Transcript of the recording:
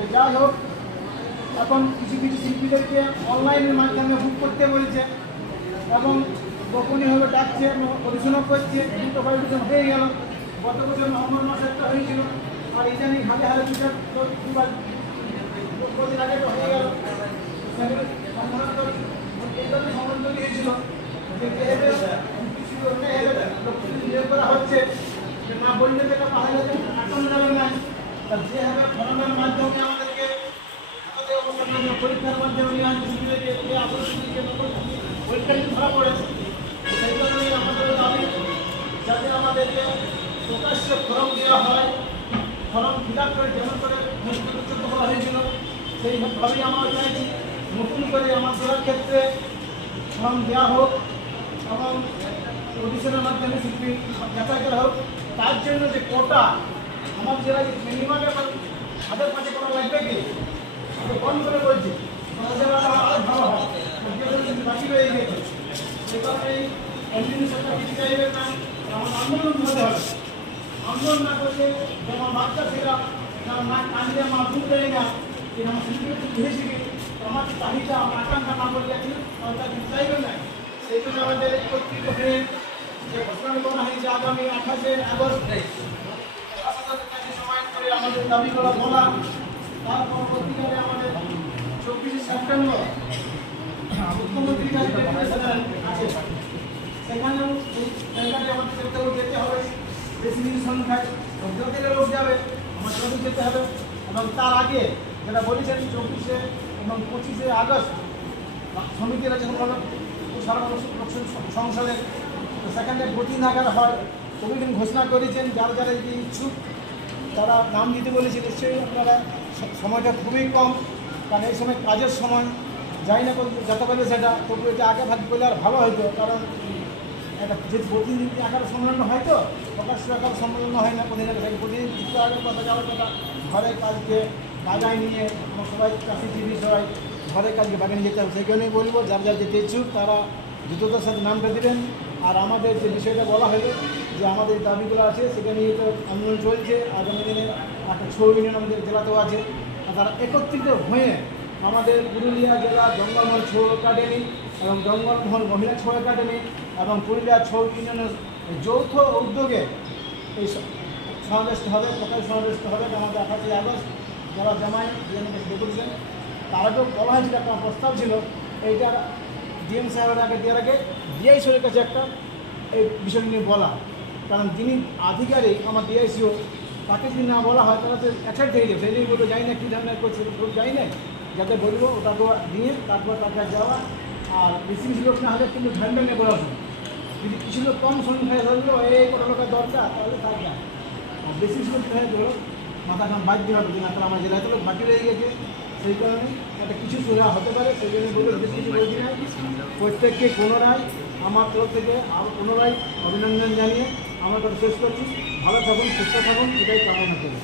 তো যাই হোক, এখন কিছু কিছু শিল্পীদেরকে অনলাইনের মাধ্যমে বুক করতে বলছে এবং গোপনীয়ভাবে ডাকছে, অডিশনও করছে। দুটো অডিশন হয়ে গেল। গত বছর নভেম্বর মাসে একটা হয়েছিল, আর ইদানিং হাজার হাজার দুবার কদিন আগে তো হয়ে গেল। সংগঠন তৈরি হয়েছিল যে নিয়োগ করা হচ্ছে, না বললে যেটা পাওয়া যাবে আটকানো যাবে না। যেভাবে ফোনের মাধ্যমে আমাদেরকে পরীক্ষার মাধ্যমে পরীক্ষা ধরা পড়েছে, সেই জন্যই আমাদের দাবি যাতে আমাদেরকে প্রকাশ্যে ফর্ম দেওয়া হয়, ফর্ম ফিল আপ করে যেমন করে উচ্চত করা হয়েছিল সেইভাবেই আমরা চাইছি নতুন করে আমার দেওয়ার ক্ষেত্রে ফর্ম দেওয়া হোক এবং অডিশনের মাধ্যমে শিল্পী যাচাই করা হোক। তার জন্য যে কোটা আমার জেলায় মিনিমাম এখন 1000-500 কোটা লাগবে কি কম করে বলছি, ভালো হয় বাকি রয়ে গেছে। সেই কারণে কন্টিনিউ সরকার কিছু চাইবেন না, আমার আন্দোলন হতে হবে। আন্দোলন না করলে যেমন বাচ্চা ছেলেরা না কান্দে আমার দুধ দেয় না, যে আমার শিল্পী বুঝেছি কি আমার চাহিদা আমার আকাঙ্ক্ষা না করলে সরকার কিছু চাইবেন না। সেই জন্য আমাদের একত্রিত হয়ে যে ঘোষণা করা হয়েছে আগামী 28শে আগস্ট সময় করে আমাদের দাবিগুলো বলা, তার পরবর্তীকালে আমাদের 24শে সেপ্টেম্বর মুখ্যমন্ত্রীর কাছে আছে, সেখানেও আমাদের যেতে হবে। বেশি বেশি সংখ্যায় যত লোক যাবে আমাদের যেতে হবে। এবং তার আগে যেটা বলেছেন 24শে এবং 25শে আগস্ট সমিতিরা যখন সারা সংসদে সেখানে ভোটিং আকার হয়, কমিশন ঘোষণা করেছেন যারা যারা যদি ইচ্ছুক তারা নাম দিতে বলেছে। নিশ্চয়ই আপনারা সময়টা খুবই কম, কারণ এই সময় কাজের সময় যাই না যত পারবে সেটা, তবু এটা আগে ভাগ করলে আর ভালো হয়তো। কারণ একটা যে প্রতিনিধি আকার সম্মেলন হয় তো প্রকাশ্য আকার সম্মেলন হয় না, প্রতিনিধি কিছু আগের কথা যাওয়ার কথা ঘরের কাজকে বাগায় নিয়ে সবাই চাষিজীবী সবাই ঘরের কাজকে বাগানে যেতে হবে। সেই কারণেই বলবো যার যার যেতে ইচ্ছুক তারা দ্রুততার সাথে নামটা দেবেন। আর আমাদের যে বিষয়টা বলা হলো যে আমাদের দাবিগুলো আছে সেটা নিয়ে তো আন্দোলন চলছে, আগামী দিনে একটা ছৌ ইউনিয়ন আমাদের জেলাতেও আছে। আর তারা একত্রিত হয়ে আমাদের পুরুলিয়া জেলা জঙ্গলমহল ছৌ একাডেমি এবং জঙ্গলমহল মহিলা ছৌ একাডেমি এবং পুরুলিয়া ছৌ ইউনিয়নের যৌথ উদ্যোগে এই সমাবেশটা হবে, প্রকাশ সমাবেশটা হবে আমাদের 28শে আগস্ট। যারা জামাই ডেপুটেশন তার আগেও বলা হয়েছিল, একটা প্রস্তাব ছিল এইটা ডিএম সাহেবের আগে দেওয়ার আগে ডিআই সাহেবের কাছে একটা এই বিষয় নিয়ে বলা, কারণ যিনি আধিকারিক আমার ডিআইসিও তাকে যদি না বলা হয় তাহলে তো অ্যাটাক হয়ে যাবে। সেই জন্য বলবো যাই না কী ধরনের করছে যাই না, যাতে বলবো ওটাকে নিয়ে তারপর তাকে যাওয়া। আর বেশি বেশি লোক না হলে কিন্তু ঝান্ডা নিয়ে বলা হবে, যদি কিছু লোক কম সংখ্যায় ধরলো এই কোনো লোকের দরকার তাহলে থাকবে। আর বেশি বেশি লোক ধরো মাথা কাম বাদ দিয়ে হবে না, তাহলে আমার জেলায় তো লোক বাকি রয়ে গেছে। সেই কারণে একটা কিছু সুবিধা হতে পারে, সেই জন্য বলে বেশি কিছু বলছি না। প্রত্যেককে পুনরায় আমার তরফ থেকে পুনরায় অভিনন্দন জানিয়ে আমার কথা শেষ করছি। ভালো থাকুন, সুস্থ থাকুন, এটাই কামনা করি।